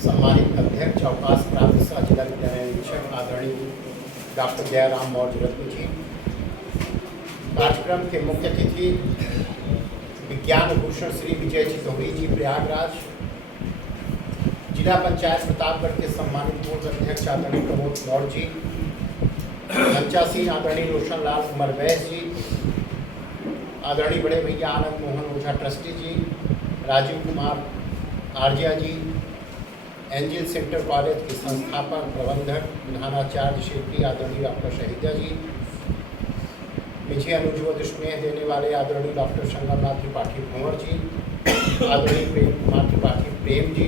सम्मानित अध्यक्ष अवकाश प्राप्त सह जिला विद्यालय निरीक्षक आदरणीय डॉक्टर जयराम मौर्य रत्न जी, कार्यक्रम के मुख्य अतिथि विज्ञान भूषण श्री विजय चितौरी जी प्रयागराज, जिला पंचायत प्रतापगढ़ के सम्मानित पूर्व अध्यक्ष आदरणीय प्रमोद मौर्य जी, मंचासीन आदरणीय रोशन लाल कुमार बैस जी, आदरणीय बड़े भैया आनंद मोहन ओझा ट्रस्टी जी, राजीव कुमार आर्जिया जी, एंजल सेंटर कॉलेज के संस्थापक प्रबंधक प्रधानाचार्य श्री आदरणीय डॉक्टर शहीदा जी, मुझे अनुज्वल स्नेह देने वाले आदरणीय डॉक्टर संगमनाथ त्रिपाठी भंवर जी, आदरणीय प्रेम कुमार त्रिपाठी प्रेम जी,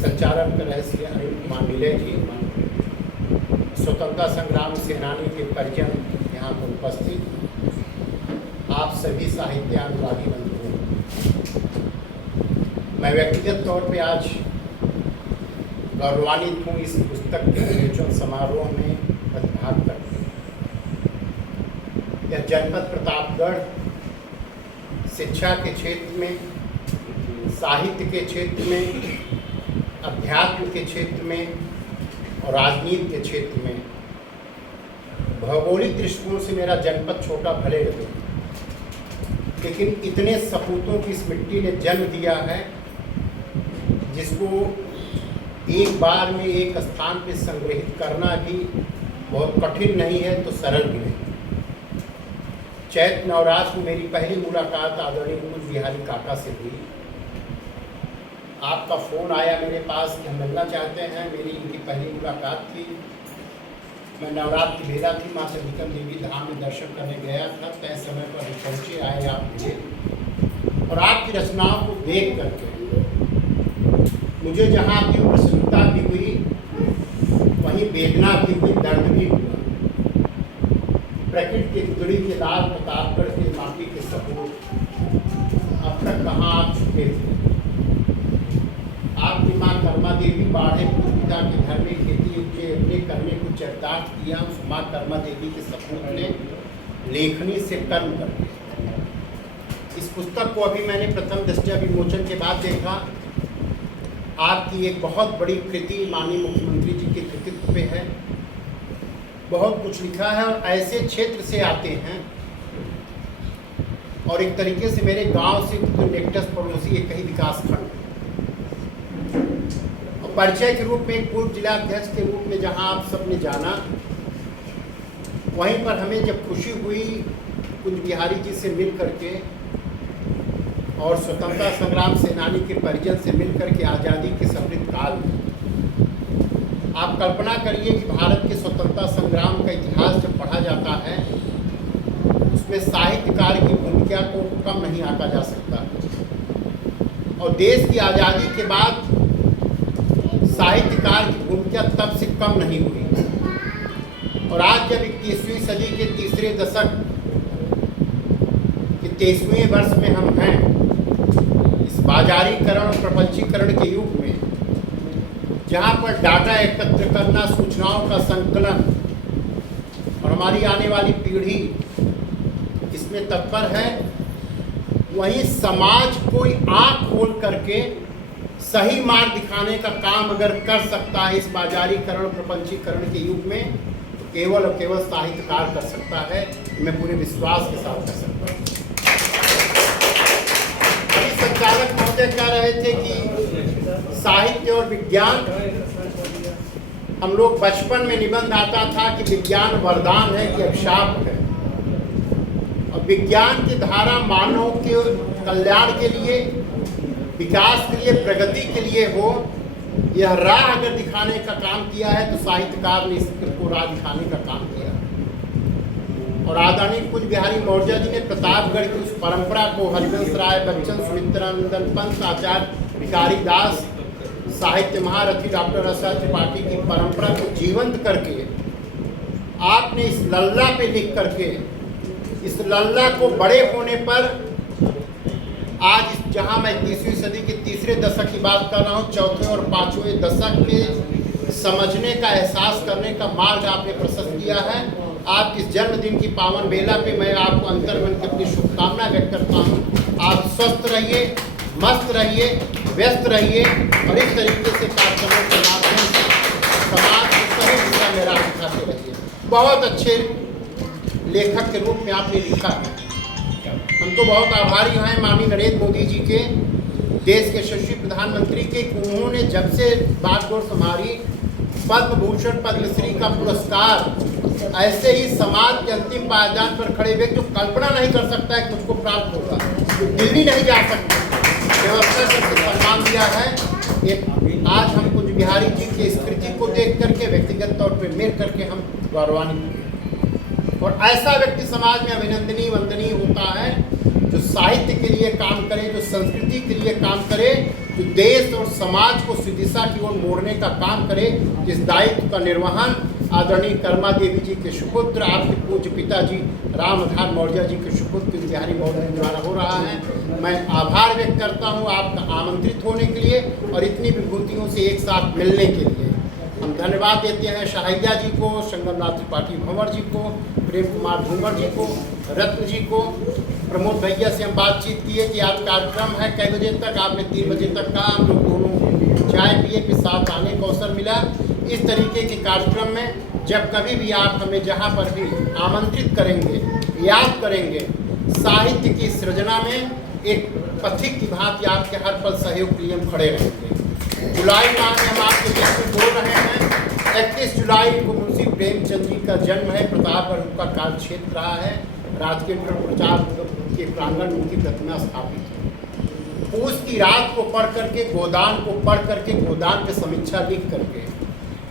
संचालन कर रहे श्री अनिल कुमार नीले जी, स्वतंत्रता संग्राम सेनानी के परिजन यहाँ पर उपस्थित आप सभी साहित्य अनुरागी बंधुओं, मैं व्यक्तिगत तौर पे आज गौरवान्वित हूँ इस पुस्तक के विमोचन समारोह में प्रतिभाग करके। यह जनपद प्रतापगढ़ शिक्षा के क्षेत्र में, साहित्य के क्षेत्र में, अध्यात्म के क्षेत्र में और राजनीति के क्षेत्र में भौगोलिक दृष्टिकोण से मेरा जनपद छोटा भले रहे, लेकिन इतने सपूतों की इस मिट्टी ने जन्म दिया है जिसको एक बार में एक स्थान पर संग्रहित करना भी बहुत कठिन नहीं है तो सरल भी नहीं। चैत्र नवरात्र में मेरी पहली मुलाकात आदरणीय कुल बिहारी काका से हुई। आपका फ़ोन आया मेरे पास कि हम मिलना चाहते हैं, मेरी इनकी पहली मुलाकात थी। मैं नवरात्र की बेला थी, माता विक्रम देवी धाम में दर्शन करने गया था, तय समय पर पहुँचे, आए आप मिले और आपकी रचनाओं को देख करके मुझे जहाँ आपकी प्रसन्नता भी हुई वहीं वेदना भी हुई, दर्द भी हुआ। प्रकृति के गुदड़ी के लाल प्रतापगढ़ के माटी के सपूत अब तक कहाँ आप चुके थे। आपकी माँ कर्मा देवी बाढ़े पिता के घर में खेती उपजे अपने करने को चरितार्थ किया। उस माँ कर्मा देवी के सपूत ने लेखनी से कर्म कर दिया। इस पुस्तक को अभी मैंने प्रथम दृष्टया विमोचन के बाद देखा। आपकी एक बहुत बड़ी कृति माननीय मुख्यमंत्री जी के कृतित्व पे है, बहुत कुछ लिखा है और ऐसे क्षेत्र से आते हैं और एक तरीके से मेरे गांव से तो नेक्टस पड़ोसी एक ही विकास खंड और परिचय के रूप में एक पूर्व जिला अध्यक्ष के रूप में जहां आप सबने जाना, वहीं पर हमें जब खुशी हुई कुंज बिहारी जी से मिल करके और स्वतंत्रता संग्राम सेनानी के परिजन से मिलकर के आज़ादी के समृद्ध काल में आप कल्पना करिए कि भारत के स्वतंत्रता संग्राम का इतिहास जब पढ़ा जाता है उसमें साहित्यकार की भूमिका को कम नहीं आंका जा सकता और देश की आज़ादी के बाद साहित्यकार की भूमिका तब से कम नहीं हुई। और आज जब 21वीं सदी के तीसरे दशक के 23वें वर्ष में हम हैं, बाजारीकरण और प्रपंचीकरण के युग में जहां पर डाटा एकत्र करना, सूचनाओं का संकलन और हमारी आने वाली पीढ़ी इसमें तत्पर है, वहीं समाज कोई आँख खोल करके सही मार्ग दिखाने का काम अगर कर सकता है इस बाजारीकरण और प्रपंचीकरण के युग में, तो केवल और केवल साहित्यकार कर सकता है। मैं पूरे विश्वास के साथ कर सकता हूँ। संचालक महोदय कह रहे थे कि साहित्य और विज्ञान, हम लोग बचपन में निबंध आता था कि विज्ञान वरदान है कि अभिशाप है और विज्ञान की धारा मानव के कल्याण के लिए, विकास के लिए, प्रगति के लिए हो, यह राह अगर दिखाने का काम किया है तो साहित्यकार ने इसको राह दिखाने का काम किया। और आदरणीय कुंज बिहारी मौर्य जी ने प्रतापगढ़ की उस परंपरा को हरिवंश राय बच्चन, सुमित्रानंदन पंत, आचार्य भिखारी दास, साहित्य महारथी डॉक्टर रसा त्रिपाठी की परंपरा को जीवंत करके आपने इस लल्ला पे लिख करके, इस लल्ला को बड़े होने पर आज जहां मैं 21वीं सदी के तीसरे दशक की बात कर रहा हूं, चौथे और पांचवें दशक के समझने का, एहसास करने का मार्ग आपने प्रशस्त किया है। आपके इस जन्मदिन की पावन बेला पे मैं आपको अंतर्मन की अपनी शुभकामना व्यक्त करता हूँ। आप स्वस्थ रहिए, मस्त रहिए व्यस्त रहिए और इस तरीके से कार्यक्रमों के माध्यम से समाज को सही दिशा में राह दिखाते रहिए। बहुत अच्छे लेखक के रूप में आपने लिखा है। हम तो बहुत आभारी हैं माननीय नरेंद्र मोदी जी के, देश के यशस्वी प्रधानमंत्री के, उन्होंने जब से बागडोर संभाली पद्म भूषण पद्मश्री का पुरस्कार ऐसे ही समाज के अंतिम पायदान पर खड़े व्यक्ति जो कल्पना नहीं कर सकता है कि उसको प्राप्त होगा, दिल्ली नहीं जा सकता, व्यवस्था से सम्मान दिया है। एक आज हम कुछ बिहारी जी की स्कृति को देख करके व्यक्तिगत तौर पर मिल करके हम गौरवान्वित हुए और ऐसा व्यक्ति समाज में अभिनंदनीय वंदनीय होता है जो साहित्य के लिए काम करे, जो संस्कृति के लिए काम करे, जो देश और समाज को सुदिशा की ओर मोड़ने का काम करे, जिस दायित्व का निर्वहन आदरणीय कर्मा देवी जी के सुपुत्र आपके पूज्य पिताजी रामधार मौर्य जी के सुपुत्र बिहारी मौर्य द्वारा हो रहा है। मैं आभार व्यक्त करता हूँ आपका आमंत्रित होने के लिए और इतनी विभूतियों से एक साथ मिलने के लिए। हम धन्यवाद देते हैं शाहिदा जी को, संगमनाथ त्रिपाठी भंवर जी को, प्रेम कुमार धूमर जी को, रत्न जी को, प्रमोद भैया से हम बातचीत किए कि आज कार्यक्रम है कई बजे तक, आपने 3 बजे तक कहा, हम लोग दोनों चाय पिए, फिर साथ आने का अवसर मिला। इस तरीके के कार्यक्रम में जब कभी भी आप हमें जहाँ पर भी आमंत्रित करेंगे, याद करेंगे, साहित्य की सृजना में एक पथिक की भांति आपके हर पल सहयोग के लिए हम खड़े रहेंगे। जुलाई माह में हम आपके बीच में बोल रहे हैं। 31 जुलाई को मुंशी प्रेमचंद जी का जन्म है, प्रतापगढ़ उनका कार्य क्षेत्र रहा है, राजकीय प्रचार के प्रांगण में उनकी प्रतिमा स्थापित है। पूस की रात को पढ़ करके, गोदान को पढ़ करके, गोदान की समीक्षा लिख करके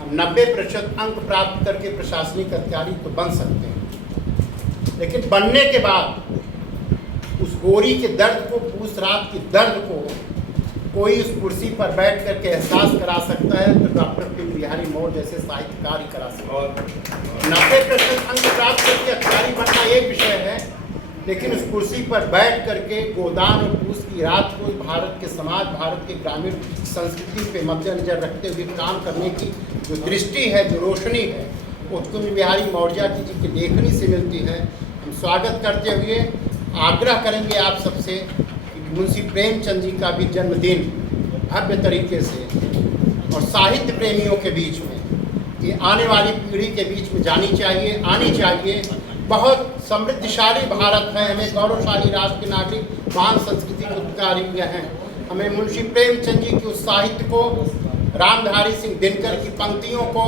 हम 90% अंक प्राप्त करके प्रशासनिक अधिकारी तो बन सकते हैं, लेकिन बनने के बाद उस गोरी के दर्द को, पूस रात के दर्द को कोई उस कुर्सी पर बैठ करके एहसास करा सकता है तो डॉक्टर पी बिहारी मौर्य जैसे साहित्यकार ही करा सकते हैं। 90% अंक प्राप्त करके अधिकारी बनना एक विषय है, लेकिन उस कुर्सी पर बैठ करके गोदान और पूस की रात को भारत के समाज, भारत के ग्रामीण संस्कृति पे मद्देनजर रखते हुए काम करने की जो दृष्टि है, जो रोशनी है, उत्तम बिहारी मौर्य जी की लेखनी से मिलती है। हम स्वागत करते हुए आग्रह करेंगे आप सबसे मुंशी प्रेमचंद जी का भी जन्मदिन भव्य तरीके से और साहित्य प्रेमियों के बीच में, ये आने वाली पीढ़ी के बीच में जानी चाहिए, आनी चाहिए। बहुत समृद्धशाली भारत है, हमें गौरवशाली राष्ट्र के नागरिक, महान संस्कृति के उत्कारी हैं। हमें मुंशी प्रेमचंद जी के उस साहित्य को, रामधारी सिंह दिनकर की पंक्तियों को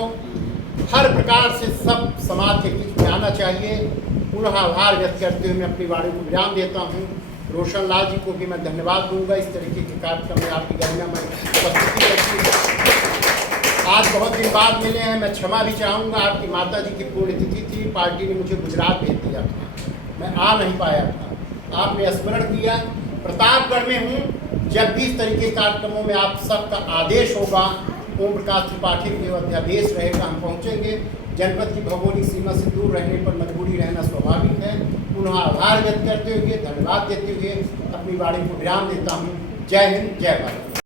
हर प्रकार से सब समाज के बीच में आना चाहिए। पुनः आभार व्यक्त करते हुए मैं अपनी वाणी को विराम देता हूँ। रोशन लाल जी को भी मैं धन्यवाद दूंगा इस तरीके के कार्यक्रम में आपकी गरिमा में उपस्थिति रखी। आज बहुत दिन बाद मिले हैं, मैं क्षमा भी चाहूँगा। आपकी माता जी की पुण्यतिथि थी, पार्टी ने मुझे गुजरात भेज दिया था, मैं आ नहीं पाया था, आपने स्मरण किया। प्रतापगढ़ में हूँ, जब भी इस तरीके के कार्यक्रमों में आप सबका आदेश होगा, ओम प्रकाश त्रिपाठी के अध्यादेश रहेगा, हम पहुँचेंगे। जनपद की भौगोलिक सीमा से दूर रहने पर मजबूरी रहना स्वाभाविक है। पुनः आभार व्यक्त करते हुए, धन्यवाद देते हुए अपनी वाणी को विराम देता हूँ। जय हिंद, जय भारत।